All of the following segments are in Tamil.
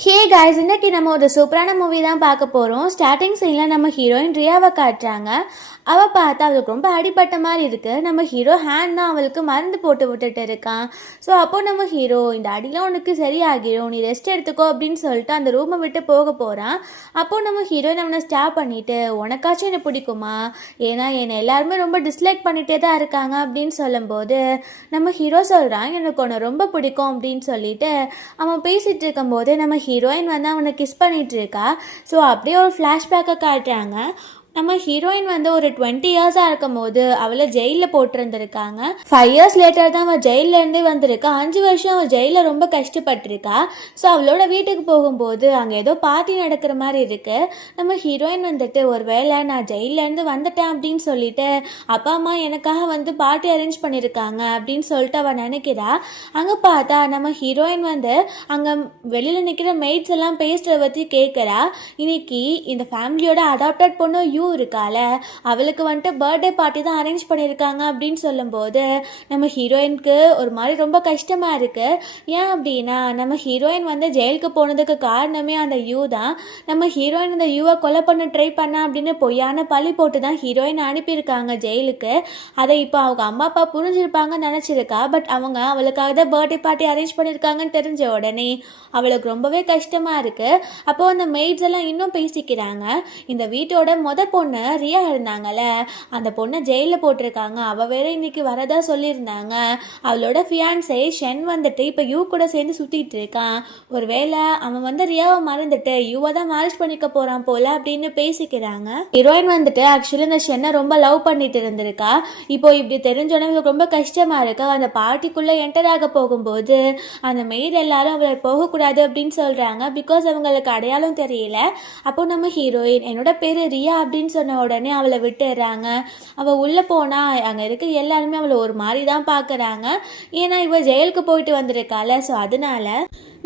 ஹே காய்ஸ், இன்னைக்கு நம்ம ஒரு சூப்பரான மூவி தான் பார்க்க போகிறோம். ஸ்டார்டிங் சீனில் நம்ம ஹீரோயின் ரியாவை காட்டுறாங்க. அவள் பார்த்தா அவளுக்கு ரொம்ப அடிபட்ட மாதிரி இருக்குது. நம்ம ஹீரோ ஹேண்ட் தான் அவளுக்கு மருந்து போட்டு விட்டுட்டு இருக்கான். ஸோ அப்போது நம்ம ஹீரோ, இந்த அடிலாம் உனக்கு சரியாகிடும், நீ ரெஸ்ட் எடுத்துக்கோ அப்படின்னு சொல்லிட்டு அந்த ரூமை விட்டு போக போகிறான். அப்போது நம்ம ஹீரோயின் அவனை ஸ்டாப் பண்ணிவிட்டு, உனக்காச்சும் என்னை பிடிக்குமா, ஏன்னா என்னை எல்லாருமே ரொம்ப டிஸ்லைக் பண்ணிகிட்டே தான் இருக்காங்க அப்படின்னு சொல்லும்போது நம்ம ஹீரோ சொல்கிறான், எனக்கு உன்னை ரொம்ப பிடிக்கும் அப்படின்னு சொல்லிட்டு அவன் பேசிகிட்டு இருக்கும்போது நம்ம ஹீரோயின் வந்து அவனை கிஸ் பண்ணிகிட்டு இருக்கா. ஸோ அப்படியே ஒரு ஃப்ளாஷ்பேக்கை காட்டுறாங்க. நம்ம ஹீரோயின் வந்து ஒரு 20 இயர்ஸாக இருக்கும் போது அவளை ஜெயிலில் போட்டிருந்துருக்காங்க. 5 இயர்ஸ் லேட்டர் தான் அவள் ஜெயிலேருந்தே வந்திருக்கா. 5 வருஷம் அவள் ஜெயிலில் ரொம்ப கஷ்டப்பட்டிருக்கா. ஸோ அவளோட வீட்டுக்கு போகும்போது அங்கே ஏதோ பார்ட்டி நடக்கிற மாதிரி இருக்குது. நம்ம ஹீரோயின் வந்துட்டு, ஒரு வேளை நான் ஜெயிலேருந்து வந்துட்டேன் அப்படின்னு சொல்லிட்டு அப்பா அம்மா எனக்காக வந்து பார்ட்டி அரேஞ்ச் பண்ணியிருக்காங்க அப்படின்னு சொல்லிட்டு அவள் நினைக்கிறா. அங்கே பார்த்தா நம்ம ஹீரோயின் வந்து அங்கே வெளியில் நிற்கிற மெய்ட்ஸ் எல்லாம் பேசுகிறத பற்றி கேட்குறா. இன்னைக்கு இந்த ஃபேமிலியோட அடாப்டட் பொண்ணு இருக்கால, அவளுக்கு வந்துட்டு பர்த்டே பார்ட்டி தான் அரேஞ்ச் பண்ணியிருக்காங்க அப்படின்னு சொல்லும்போது நம்ம ஹீரோயினுக்கு ஒரு மாதிரி ரொம்ப கஷ்டமாக இருக்குது. ஏன் அப்படின்னா, நம்ம ஹீரோயின் வந்து ஜெயிலுக்கு போனதுக்கு காரணமே அந்த தான். நம்ம ஹீரோயின் அந்த யூவை கொலை பண்ண ட்ரை பண்ண அப்படின்னு பொய்யான பழி போட்டு தான் ஹீரோயின் அனுப்பியிருக்காங்க ஜெயிலுக்கு. அதை இப்போ அவங்க அம்மா அப்பா புரிஞ்சிருப்பாங்கன்னு நினச்சிருக்கா. பட் அவங்க அவளுக்காக தான் பர்த்டே பார்ட்டி அரேஞ்ச் பண்ணியிருக்காங்கன்னு தெரிஞ்ச உடனே அவளுக்கு ரொம்பவே கஷ்டமாக இருக்குது. அப்போது அந்த மெய்ட்ஸ் எல்லாம் இன்னும் பேசிக்கிறாங்க. இந்த வீட்டோட பொண்ணு ரியா இருந்தாங்கல்ல, அந்த பொண்ணை ஜெயிலில் போட்டிருக்காங்க. அவள் வேற இன்னைக்கு வரதா சொல்லியிருந்தாங்க. அவளோட ஃபியான்ஸே ஷென் வந்துட்டு இப்போ யூ கூட சேர்ந்து சுற்றிட்டு இருக்கான். ஒருவேளை அவன் வந்து ரியாவை மறந்துட்டு யூவை தான் மேரேஜ் பண்ணிக்க போகிறான் போல அப்படின்னு பேசிக்கிறாங்க. ஹீரோயின் வந்துட்டு ஆக்சுவலி இந்த ஷென்னை ரொம்ப லவ் பண்ணிட்டு இருந்திருக்கா. இப்போ இப்படி தெரிஞ்சோன்னே இவங்களுக்கு ரொம்ப கஷ்டமாக இருக்கா. அந்த பார்ட்டிக்குள்ளே என்டர் ஆக போகும்போது அந்த மெய்ட் எல்லாரும் அவளை போகக்கூடாது அப்படின்னு சொல்கிறாங்க. பிகாஸ் அவங்களுக்கு அடையாளம் தெரியல. அப்போ நம்ம ஹீரோயின், என்னோட பேர் ரியா அப்படின்னு சொன்ன உடனே அவளை விட்டுடுறாங்க. அவள் உள்ளே போனால் அங்கே இருக்க எல்லாருமே அவளை ஒரு மாதிரி தான் பார்க்குறாங்க. ஏன்னா இவள் ஜெயிலுக்கு போயிட்டு வந்திருக்கால. ஸோ அதனால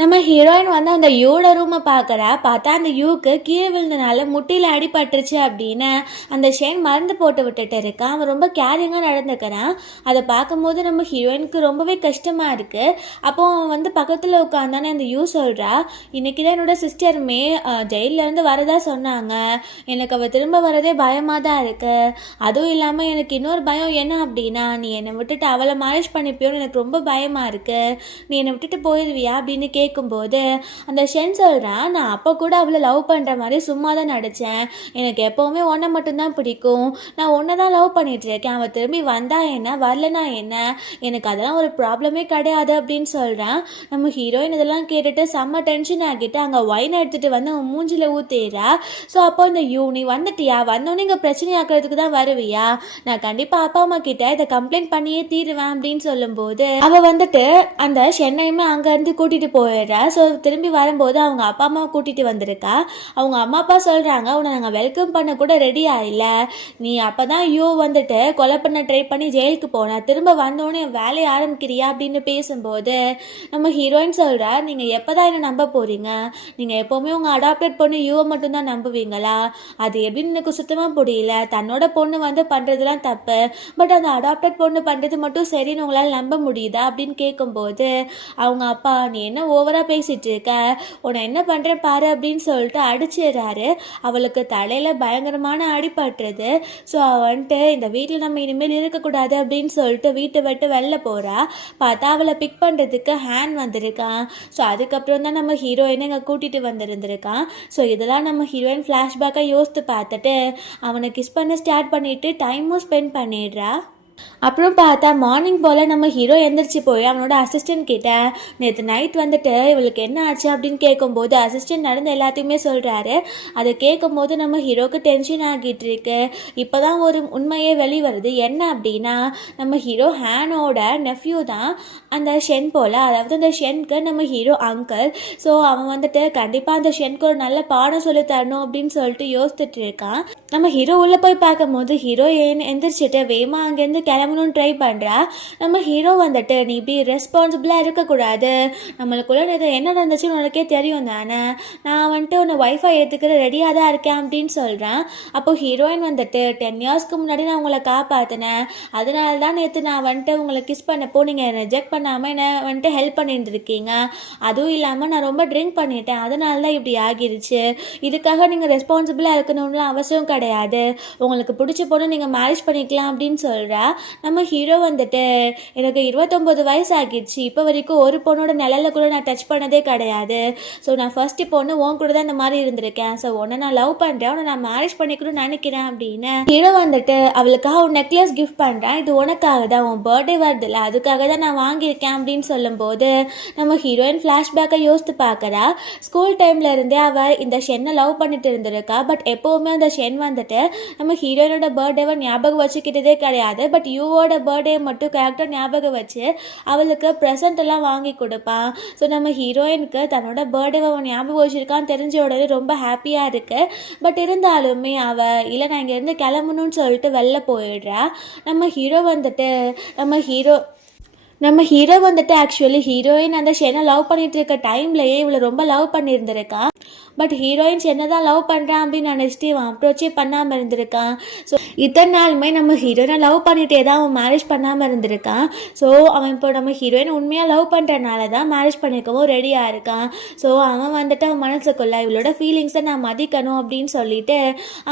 நம்ம ஹீரோயின் வந்து அந்த யூட ரூமை பார்க்குறா. பார்த்தா அந்த யூக்கு கீழே விழுந்தனால முட்டியில் அடிபட்டுருச்சு அப்படின்னு அந்த ஷென் மருந்து போட்டு விட்டுட்டு இருக்கான். அவன் ரொம்ப கேரிங்காக நடந்துக்கிறான். அதை பார்க்கும்போது நம்ம ஹீரோயினுக்கு ரொம்பவே கஷ்டமாக இருக்குது. அப்போ அவன் வந்து பக்கத்தில் உட்காந்தானே அந்த யூ சொல்கிறா, இன்றைக்கி தான் என்னோட சிஸ்டருமே ஜெயிலேருந்து வரதா சொன்னாங்க. எனக்கு அவள் திரும்ப வரதே பயமாக தான் இருக்குது. அதுவும் இல்லாமல் எனக்கு இன்னொரு பயம் என்ன அப்படின்னா, நீ என்னை விட்டுட்டு அவளை மேரேஜ் பண்ணிப்பியோன்னு எனக்கு ரொம்ப பயமாக இருக்குது. நீ என்னை விட்டுட்டு போயிடுவியா அப்படின்னு கேட்கும்போது அந்த ஷென் சொல்கிறான், நான் அப்போ கூட அவளை லவ் பண்ணுற மாதிரி சும்மா தான் நடித்தேன். எனக்கு எப்போவுமே ஒன்றை மட்டும்தான் பிடிக்கும். நான் ஒன்றை தான் லவ் பண்ணிகிட்ருக்கேன். அவள் திரும்பி வந்தா என்ன, வரலனா என்ன, எனக்கு அதெல்லாம் ஒரு ப்ராப்ளமே கிடையாது அப்படின்னு சொல்கிறான். நம்ம ஹீரோயின் இதெல்லாம் கேட்டுட்டு செம்ம டென்ஷன் ஆகிட்டு அங்கே ஒயின் எடுத்துகிட்டு வந்து அவன் மூஞ்சில் ஊற்றிடுறா. ஸோ அப்போ இந்த நீ வந்துட்டியா, வந்தோன்னே இங்கே பிரச்சனை ஆக்கிறதுக்கு தான் வருவியா, நான் கண்டிப்பாக அப்பா அம்மா கிட்ட இதை கம்ப்ளைண்ட் பண்ணியே தீருவேன் அப்படின்னு சொல்லும்போது அவள் வந்துட்டு அந்த ஷென்னையுமே அங்கேருந்து கூட்டிகிட்டு போயிடுறா. ஸோ திரும்பி வரும்போது அவங்க அப்பா அம்மாவை கூட்டிகிட்டு வந்திருக்கா. அவங்க அம்மா அப்பா சொல்கிறாங்க, உன்னை நாங்கள் வெல்கம் பண்ண கூட ரெடி ஆகல, நீ அப்போ தான் வந்துட்டு கொலை பண்ண ட்ரை பண்ணி ஜெயிலுக்கு போன, திரும்ப வந்தோடனே வேலையை ஆரம்பிக்கிறியா அப்படின்னு பேசும்போது நம்ம ஹீரோயின் சொல்கிறா, நீங்கள் எப்போ தான் என்னை நம்ப போகிறீங்க, நீங்கள் எப்போவுமே உங்கள் அடாப்டட் பொண்ணு யூவை மட்டும்தான் நம்புவீங்களா, அது எப்படின்னு எனக்கு சுத்தமாக புரியல. தன்னோட பொண்ணு வந்து பண்ணுறதுலாம் தப்பு, பட் அந்த அடாப்டட் பொண்ணு பண்ணுறது மட்டும் சரின்னு உங்களால் நம்ப முடியுதா அப்படின்னு கேட்கும்போது அவங்க அப்பா, நீ என்ன ஓவராக பேசிகிட்டு இருக்க, உன்னை என்ன பண்ணுறேன் பாரு அப்படின்னு சொல்லிட்டு அடிச்சிடுறாரு. அவளுக்கு தலையில் பயங்கரமான அடிபட்டுறது. ஸோ அவள் வந்துட்டு இந்த வீட்டில் நம்ம இனிமேல் இருக்கக்கூடாது அப்படின்னு சொல்லிட்டு வீட்டை விட்டு வெளில போகிறா. பார்த்தா அவளை பிக் பண்ணுறதுக்கு ஹேண்ட் வந்திருக்கான். ஸோ அதுக்கப்புறம் தான் நம்ம ஹீரோயினை இங்கே கூட்டிகிட்டு வந்திருந்திருக்கான். ஸோ இதெல்லாம் நம்ம ஹீரோயின் ஃப்ளாஷ்பேக்காக யோசித்து பார்த்துட்டு அவனை கிஸ் பண்ண ஸ்டார்ட் பண்ணிவிட்டு டைமும் ஸ்பெண்ட் பண்ணிடுறா. அப்புறம் பார்த்தா மார்னிங் போல் நம்ம ஹீரோ எந்திரிச்சு போய் அவனோட அசிஸ்டன்ட் கிட்ட, நேற்று நைட் வந்துட்டு இவளுக்கு என்ன ஆச்சு அப்படின்னு கேட்கும்போது அசிஸ்டன்ட் நடந்த எல்லாத்தையுமே சொல்கிறாரு. அதை கேட்கும்போது நம்ம ஹீரோக்கு டென்ஷன் ஆகிட்டு இருக்கு. இப்போ தான் ஒரு உண்மையே வெளிவருது. என்ன அப்படின்னா, நம்ம ஹீரோ ஹேனோட நெஃப்யூ தான் அந்த ஷென் போல். அதாவது அந்த ஷென்க்கு நம்ம ஹீரோ அங்கிள். ஸோ அவன் வந்துட்டு கண்டிப்பாக அந்த ஷென்க்கு ஒரு நல்ல பாடம் சொல்லி தரணும் அப்படின்னு சொல்லிட்டு யோசிச்சுட்டு இருக்கான். நம்ம ஹீரோ உள்ளே போய் பார்க்கும்போது ஹீரோயின் எந்திரிச்சிட்டு வேமா அங்கேருந்து கிளம்பணும்னு ட்ரை பண்ணுறா. நம்ம ஹீரோ வந்துட்டு நீ இப்படி ரெஸ்பான்சிபிளாக இருக்கக்கூடாது, நம்மளுக்குள்ள இது என்ன நடந்துச்சுன்னு உனக்கே தெரியும் தானே, நான் வந்துட்டு உன்னை ஒய்ஃபை ஏற்றுக்கிற ரெடியாக தான் இருக்கேன் அப்படின்னு சொல்கிறேன். அப்போது ஹீரோயின் வந்துட்டு 10 இயர்ஸ்க்கு முன்னாடி நான் உங்களை காப்பாற்றினேன், அதனால தான் நேற்று நான் வந்துட்டு உங்களை கிஸ் பண்ணப்போ நீங்கள் ரிஜெக்ட் பண்ணாமல் என்னை வந்துட்டு ஹெல்ப் பண்ணிட்டு இருக்கீங்க. அதுவும் இல்லாமல் நான் ரொம்ப ட்ரிங்க் பண்ணிட்டேன், அதனால தான் இப்படி ஆகிருச்சு. இதுக்காக நீங்கள் ரெஸ்பான்சிபிளாக இருக்கணும்னு அவசியம் கிடையாது, உங்களுக்கு பிடிச்ச பொண்ணு நீங்கள் மேரேஜ் பண்ணிக்கலாம் அப்படின்னு சொல்கிறா. நம்ம ஹீரோ வந்துட்டு எனக்கு 29 வயசு ஆகிடுச்சு, இப்போ வரைக்கும் ஒரு பொண்ணோட நிழல கூட நான் டச் பண்ணதே கிடையாது. ஸோ நான் ஃபர்ஸ்ட் பொண்ணு உன் கூட தான் இந்த மாதிரி இருந்திருக்கேன். ஸோ உன்னை நான் லவ் பண்ணுறேன், உன்னை நான் மேரேஜ் பண்ணிக்கணும்னு நினைக்கிறேன் அப்படின்னு ஹீரோ வந்துட்டு அவளுக்காக ஒரு நெக்லஸ் கிஃப்ட் பண்ணுறேன், இது உனக்காக தான், உன் பர்த்டே வருதுல்ல அதுக்காக தான் நான் வாங்கியிருக்கேன் அப்படின்னு சொல்லும்போது நம்ம ஹீரோயின் ஃப்ளாஷ்பேக்கை யோசித்து பார்க்குறா. ஸ்கூல் டைமில் இருந்தே அவள் இந்த ஷென்னை லவ் பண்ணிட்டு இருந்திருக்கா. பட் எப்போவுமே அந்த ஷென் வந்துட்டு நம்ம ஹீரோயினோட பர்த்டேவை ஞாபகம் வச்சுக்கிட்டதே கிடையாது. பட் யூவோட பர்த்டே மட்டும் கரெக்டாக ஞாபகம் வச்சு அவளுக்கு ப்ரெசன்ட் எல்லாம் வாங்கி கொடுப்பான். ஸோ நம்ம ஹீரோயினுக்கு தன்னோட பர்த்டேவை அவன் ஞாபகம் வச்சுருக்கான்னு தெரிஞ்ச உடனே ரொம்ப ஹாப்பியாக இருக்குது. பட் இருந்தாலுமே அவள் இல்லை நான் இங்கேருந்து கிளம்பணும்னு சொல்லிட்டு வெளில போயிடுறா. நம்ம ஹீரோ வந்துட்டு ஆக்சுவலி ஹீரோயின் அந்த ஷென்னை லவ் பண்ணிட்டு இருக்க டைம்லயே இவளை ரொம்ப லவ் பண்ணியிருந்திருக்கான். பட் ஹீரோயின் ஷென்னை தான் லவ் பண்ணுறான் அப்படின்னு நினச்சிட்டு இவன் அப்ரோச்சே பண்ணாமல் இருந்திருக்கான். ஸோ இத்தனை நாளுமே நம்ம ஹீரோயினை லவ் பண்ணிகிட்டே தான் அவன் மேரேஜ் பண்ணாமல் இருந்திருக்கான். ஸோ அவன் இப்போ நம்ம ஹீரோயின் உண்மையாக லவ் பண்ணுறனால தான் மேரேஜ் பண்ணிக்கவும் ரெடியாக இருக்கான். ஸோ அவன் வந்துட்டு அவன் மனசுக்குள்ள இவளோட ஃபீலிங்ஸை நான் மதிக்கணும் அப்படின்னு சொல்லிட்டு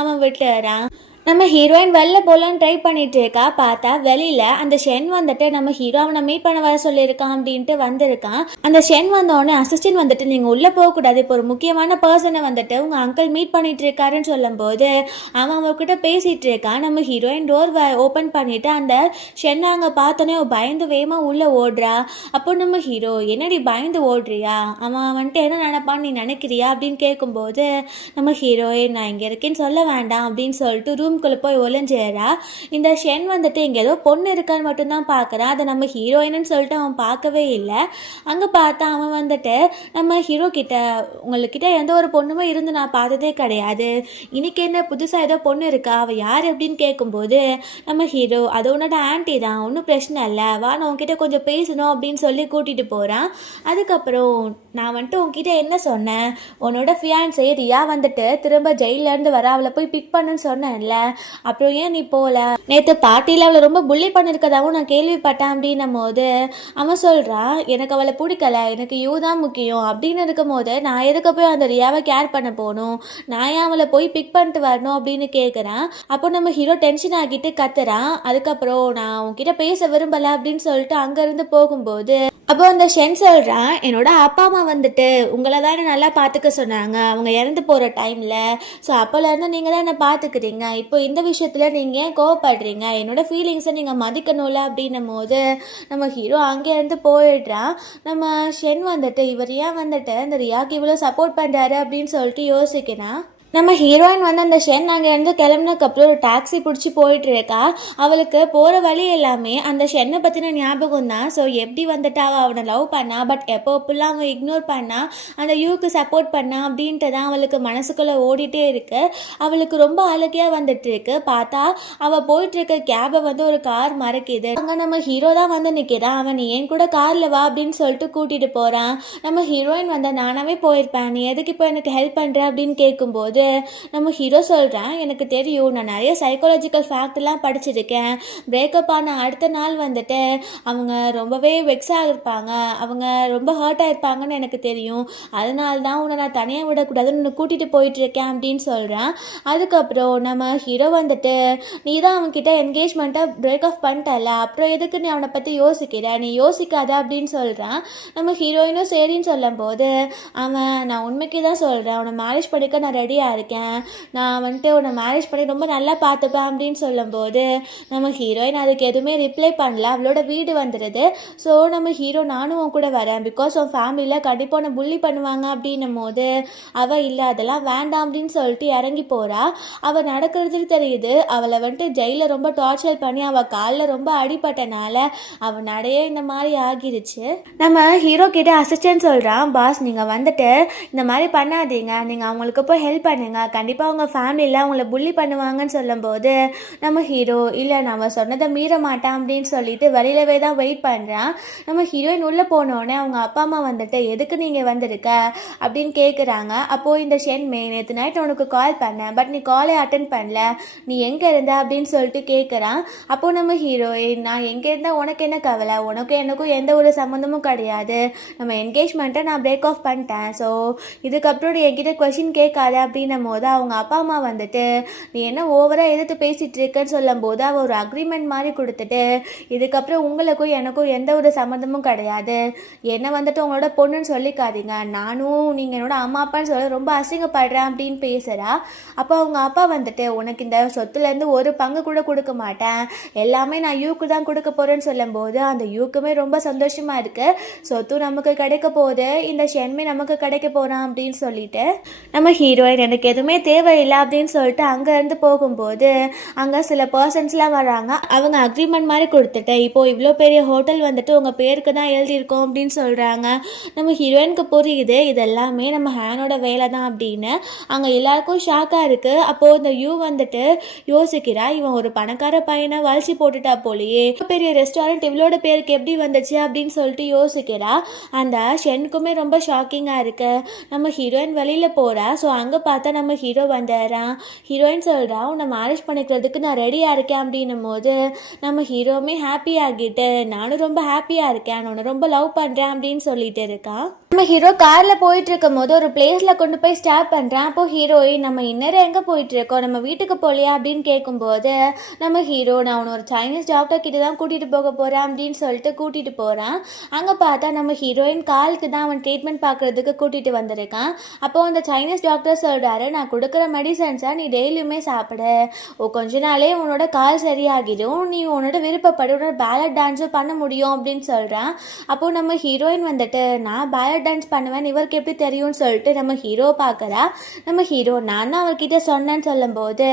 அவன் விட்டுறான். நம்ம ஹீரோயின் வெளில போகலான்னு ட்ரை பண்ணிட்டு இருக்கா. பார்த்தா வெளியில் அந்த ஷென் வந்துட்டு நம்ம ஹீரோ அவனை மீட் பண்ண வர சொல்லியிருக்கான் அப்படின்ட்டு வந்திருக்கான். அந்த ஷென் வந்தோடனே அசிஸ்டன்ட் வந்துட்டு நீங்கள் உள்ளே போகக்கூடாது, இப்போ ஒரு முக்கியமான பர்சனை வந்துட்டு உங்கள் அங்கிள் மீட் பண்ணிட்டு இருக்காருன்னு சொல்லும்போது அவன் அவர்கிட்ட பேசிகிட்டு இருக்கான். நம்ம ஹீரோயின் டோர் ஓப்பன் பண்ணிவிட்டு அந்த ஷென்னை அங்கே பார்த்தோன்னே பயந்து வேகமாக உள்ளே ஓடுறா. அப்போ நம்ம ஹீரோ என்னடி பயந்து ஓடுறியா, அவன் வந்துட்டு என்ன நினைப்பான்னு நீ நினைக்கிறியா அப்படின்னு கேட்கும்போது நம்ம ஹீரோயின் நான் இங்கே இருக்கேன்னு சொல்ல வேண்டாம் அப்படின்னு சொல்லிட்டு ரூம்குள்ளே போய் ஒளிஞ்சேறா. இந்த ஷென் வந்துட்டு இங்கே ஏதோ பொண்ணு இருக்கான்னு மட்டும்தான் பார்க்குறான். அதை நம்ம ஹீரோயின்னு சொல்லிட்டு அவன் பார்க்கவே இல்லை. அங்கே பார்த்தா அவன் வந்துட்டு நம்ம ஹீரோ கிட்ட உங்கள்கிட்ட எந்த ஒரு பொண்ணுமே இருந்து நான் பார்த்ததே கிடையாது, இன்னைக்கு என்ன புதுசாக ஏதோ பொண்ணு இருக்கா, அவள் யார் அப்படின்னு கேட்கும்போது நம்ம ஹீரோ அது உன்னோட ஆன்ட்டி தான், ஒன்றும் பிரச்சனை இல்லை, வா நான் உங்ககிட்ட கொஞ்சம் பேசணும் அப்படின்னு சொல்லி கூட்டிகிட்டு போகிறான். அதுக்கப்புறம் நான் வந்துட்டு உங்ககிட்ட என்ன சொன்னேன், உன்னோட ஃபியான்ஸே ரியா வந்துட்டு திரும்ப ஜெயிலேருந்து வர அவளை போய் பிக் பண்ணுன்னு சொன்னேன்ல, அப்புறம் ஏன் நீ போகல, நேற்று பார்ட்டியில் அவளை ரொம்ப புள்ளி பண்ணியிருக்கதாகவும் நான் கேள்விப்பட்டேன் அப்படின்னும் போது அவன் சொல்கிறான் எனக்கு அவளை பிடிக்கல, எனக்கு யூ தான் முக்கியம் அப்படின்னு இருக்கும் போது நான் எதுக்கு போய் அந்த ரியாவை கேர் பண்ண போகணும், நான் ஏன் அவளை போய் பிக் பண்ணிட்டு வரணும் அப்படின்னு கேட்குறான். அப்போ நம்ம ஹீரோ டென்ஷன் ஆகிட்டு கத்துறான். அதுக்கப்புறம் நான் உன்கிட்ட பேச விரும்பலை அப்படின்னு சொல்லிட்டு அங்கேருந்து போகும்போது அப்போ அந்த ஷென் சொல்கிறான் என்னோட அப்பா அம்மா வந்துட்டு உங்களை தான் நல்லா பார்த்துக்க சொன்னாங்க அவங்க இறந்து போகிற டைமில், ஸோ அப்போலேருந்து நீங்கள் தான் என்னை பார்த்துக்கிறீங்க, இப்போ இந்த விஷயத்தில் நீங்கள் ஏன் கோவப்படுறீங்க, என்னோடய ஃபீலிங்ஸை நீங்கள் மதிக்கணும்ல அப்படின்னும் போது நம்ம ஹீரோ அங்கேருந்து போயிடுறான். நம்ம ஷென் வந்துட்டு இவர் ஏன் வந்துட்டு இந்த ரியாக்கு இவ்வளோ சப்போர்ட் பண்ணுறாரு அப்படின்னு சொல்லிட்டு யோசிக்கிறான். நம்ம ஹீரோயின் வந்து அந்த ஷென் அங்கேருந்து கிளம்புனதுக்கப்புறம் ஒரு டாக்ஸி பிடிச்சி போயிட்டு இருக்கா. அவளுக்கு போகிற வழி எல்லாமே அந்த ஷென்னை பற்றின ஞாபகம் தான். ஸோ எப்படி வந்துட்டு அவனை லவ் பண்ணா, பட் எப்போப்பெல்லாம் அவன் இக்னோர் பண்ணா, அந்த யூக்கு சப்போர்ட் பண்ணா அப்படின்ட்டு தான் அவளுக்கு மனசுக்குள்ளே ஓடிட்டே இருக்கு. அவளுக்கு ரொம்ப அழுகையாக வந்துட்டு இருக்கு. பார்த்தா அவள் போயிட்டு இருக்க கேபை வந்து ஒரு கார் மறைக்குது. அங்கே நம்ம ஹீரோ தான் வந்து நிற்கிறான். அவன் நீ என் கூட காரில் வா அப்படின்னு சொல்லிட்டு கூட்டிகிட்டு போகிறான். நம்ம ஹீரோயின் வந்து நானாவே போயிருப்பேன், நீ எதுக்கு இப்போ எனக்கு ஹெல்ப் பண்ணுற அப்படின்னு கேட்கும்போது நம்ம ஹீரோ சொல்கிறேன் எனக்கு தெரியும், நான் நிறைய சைக்காலஜிக்கல் ஃபேக்ட்லாம் படிச்சிருக்கேன், பிரேக்கப் ஆன அடுத்த நாள் வந்துட்டு அவங்க ரொம்பவே வெக்ஸ் ஆகிருப்பாங்க, அவங்க ரொம்ப ஹர்ட் ஆகிருப்பாங்கன்னு எனக்கு தெரியும், அதனால தான் உன்னை நான் தனியாக விடக்கூடாதுன்னு உன்னை கூட்டிகிட்டு போயிட்டுருக்கேன் அப்படின்னு சொல்கிறேன். அதுக்கப்புறம் நம்ம ஹீரோ வந்துட்டு நீ தான் அவன்கிட்ட என்கேஜ்மெண்ட்டை பிரேக் ஆஃப் பண்ணிட்டல, அப்புறம் எதுக்கு நீ அவனை பற்றி யோசிக்கிற, நீ யோசிக்காத அப்படின்னு சொல்கிறான். நம்ம ஹீரோயினும் சரின்னு சொல்லும் போது அவன் நான் உண்மைக்கு தான் சொல்கிறேன், அவனை மேரேஜ் பண்ணிக்க நான் ரெடியாக இருக்கேன், நான் வந்துட்டு உன்னை மேரேஜ் பண்ணி ரொம்ப நல்லா பார்த்துப்பேன் அப்படின்னு சொல்லும்போது நம்ம ஹீரோயின் அதுக்கு எதுவுமே ரிப்ளை பண்ணல. அவளோட வீடு வந்துடுது. ஸோ நம்ம ஹீரோ நானும் உன் கூட வரேன், பிகாஸ் உன் ஃபேமிலியில் கண்டிப்பாக உன்னை புள்ளி பண்ணுவாங்க அப்படின்னும் போது அவள் இல்லை அதெல்லாம் வேண்டாம் அப்படின்னு சொல்லிட்டு இறங்கி போகிறா. அவள் நடக்கிறதுக்கு தெரியுது, அவளை வந்துட்டு ஜெயிலில் ரொம்ப டார்ச்சர் பண்ணி அவள் காலில் ரொம்ப அடிபட்டனால அவள் நடைய இந்த மாதிரி ஆகிருச்சு. நம்ம ஹீரோ கிட்ட அசிஸ்டன்ட் சொல்கிறான், பாஸ் நீங்கள் வந்துட்டு இந்த மாதிரி பண்ணாதீங்க, நீங்கள் அவங்களுக்கு போய் ஹெல்ப் பண்ணுங்க, கண்டிப்பாக உங்கள் ஃபேமிலியில் உங்களை புள்ளி பண்ணுவாங்கன்னு சொல்லும்போது நம்ம ஹீரோ இல்லை நம்ம சொன்னதை மீற மாட்டான் அப்படின்னு சொல்லிட்டு வெளியிலவே தான் வெயிட் பண்ணுறான். நம்ம ஹீரோயின் உள்ளே போனோடனே அவங்க அப்பா அம்மா வந்துட்டு எதுக்கு நீங்கள் வந்திருக்க அப்படின்னு கேட்குறாங்க. அப்போது இந்த ஷென்மே நேற்று நைட் உனக்கு கால் பண்ணேன், பட் நீ காலே அட்டன் பண்ணல, நீ எங்கே இருந்த அப்படின்னு சொல்லிட்டு கேட்குறான். அப்போது நம்ம ஹீரோயின் நான் எங்கே இருந்தால் உனக்கு என்ன கவலை, உனக்கும் எனக்கும் எந்த ஒரு சம்மந்தமும் கிடையாது, நம்ம என்கேஜ்மெண்ட்டை நான் பிரேக் ஆஃப் பண்ணிட்டேன், ஸோ இதுக்கப்புறம் நீ என்கிட்ட கொஷின் கேட்காத அப்படின்னும் போது அவங்க அப்பா அம்மா வந்துட்டு நீ என்ன ஓவராக எதிர்த்து பேசிகிட்டு இருக்கன்னு சொல்லும் போது அவள் ஒரு அக்ரிமெண்ட் மாதிரி கொடுத்துட்டு இதுக்கப்புறம் உங்களுக்கும் எனக்கும் எந்த ஒரு சம்மந்தமும் கிடையாது, என்னை வந்துட்டு உங்களோட பொண்ணுன்னு சொல்லிக்காதீங்க, நானும் நீங்கள் என்னோட அம்மா அப்பான்னு சொல்ல ரொம்ப அசிங்கப்படுறேன் அப்படின்னு பேசுகிறா. அப்போ அவங்க அப்பா வந்துட்டு உனக்கு இந்த சொத்துலேருந்து ஒரு பங்கு கூட கொடுக்க மாட்டேன், எல்லாமே நான் யூக்கு தான் கொடுக்க போகிறேன்னு சொல்லும்போது அந்த யூக்குமே ரொம்ப சந்தோஷமாக இருக்குது, சொத்து நமக்கு கிடைக்க போகுது, இந்த ஷென்மே நமக்கு கிடைக்க போகிறான் அப்படின்னு சொல்லிட்டு நம்ம ஹீரோயின் எனக்கு எதுவுமே தேவையில்லை அப்படின்னு சொல்லிட்டு அங்கேருந்து போகும்போது அங்கே சில பர்சன்ஸ்லாம் வராங்க. அவங்க அக்ரிமெண்ட் மாதிரி கொடுத்துட்டு இப்போது இவ்வளோ பெரிய ஹோட்டல் வந்துட்டு உங்கள் பேருக்கு தான் எழுதியிருக்கோம் அப்படின்னு சொல்கிறாங்க. நம்ம ஹீரோயினுக்கு புரியுது இதெல்லாமே நம்ம ஹேனோட வேலை தான் அப்படின்னு. அங்கே எல்லாருக்கும் ஷாக்காக இருக்குது. அப்போது இந்த யூ வந்துட்டு யோசிக்கிறா, இவன் ஒரு பணக்கார பையனை வளர்ச்சி போட்டுட்டா போலியே, பெரிய ரெஸ்டாரண்ட் இவ்வளோட பேருக்கு எப்படி வந்துச்சு அப்படின்னு சொல்லிட்டு யோசிக்கிறா. அந்த ஷென்க்குமே ரொம்ப ஷாக்கிங்காக இருக்குது. நம்ம ஹீரோயின் வெளியில் போகிறா. ஸோ அங்கே பார்த்தா நம்ம ஹீரோ வந்துடுறான். ஹீரோயின் சொல்கிறா உன்னை மேரேஜ் பண்ணிக்கிறதுக்கு நான் ரெடியாக இருக்கேன் அப்படின்னும் போது நம்ம ஹீரோவுமே ஹாப்பி ஆகிட்டு நானும் ரொம்ப ஹாப்பியாக இருக்கேன், உன்னை ரொம்ப லவ் பண்ணுறேன் அப்படின்னு சொல்லிட்டு இருக்கான். நம்ம ஹீரோ காரில் போயிட்டு இருக்கும் போது ஒரு பிளேஸில் கொண்டு போய் ஸ்டாப் பண்ணுறான். அப்போது ஹீரோயின் நம்ம இந்நேரம் எங்கே போயிட்டு இருக்கோம், நம்ம வீட்டுக்கு போகலையா அப்படின்னு கேட்கும்போது நம்ம ஹீரோ நான் உன்னை ஒரு சைனீஸ் டாக்டர் கிட்ட தான் கூட்டிகிட்டு போக போகிறேன் அப்படின்னு சொல்லிட்டு கூட்டிகிட்டு போகிறான். அங்கே பார்த்தா நம்ம ஹீரோயின் காலுக்கு தான் அவன் ட்ரீட்மெண்ட் பார்க்குறதுக்கு கூட்டிகிட்டு வந்திருக்கான். அப்போது அந்த சைனீஸ் டாக்டர் சொல்கிறாரு நான் கொடுக்குற மெடிசன்ஸை நீ டெய்லியுமே சாப்பிடு, கொஞ்ச நாளே உன்னோட கால் சரியாகிடும், நீ உன்னோட விருப்பப்படி உன்னோட பேலட் டான்ஸும் பண்ண முடியும் அப்படின்னு சொல்கிறான். அப்போது நம்ம ஹீரோயின் வந்துட்டு நான் பேலட் டான்ஸ் பண்ணுவேன் இவருக்கு எப்படி தெரியும்னு சொல்லிட்டு நம்ம ஹீரோ பார்க்குறா. நம்ம ஹீரோ நான் தான் அவர்கிட்ட சொன்னேன்னு சொல்லும்போது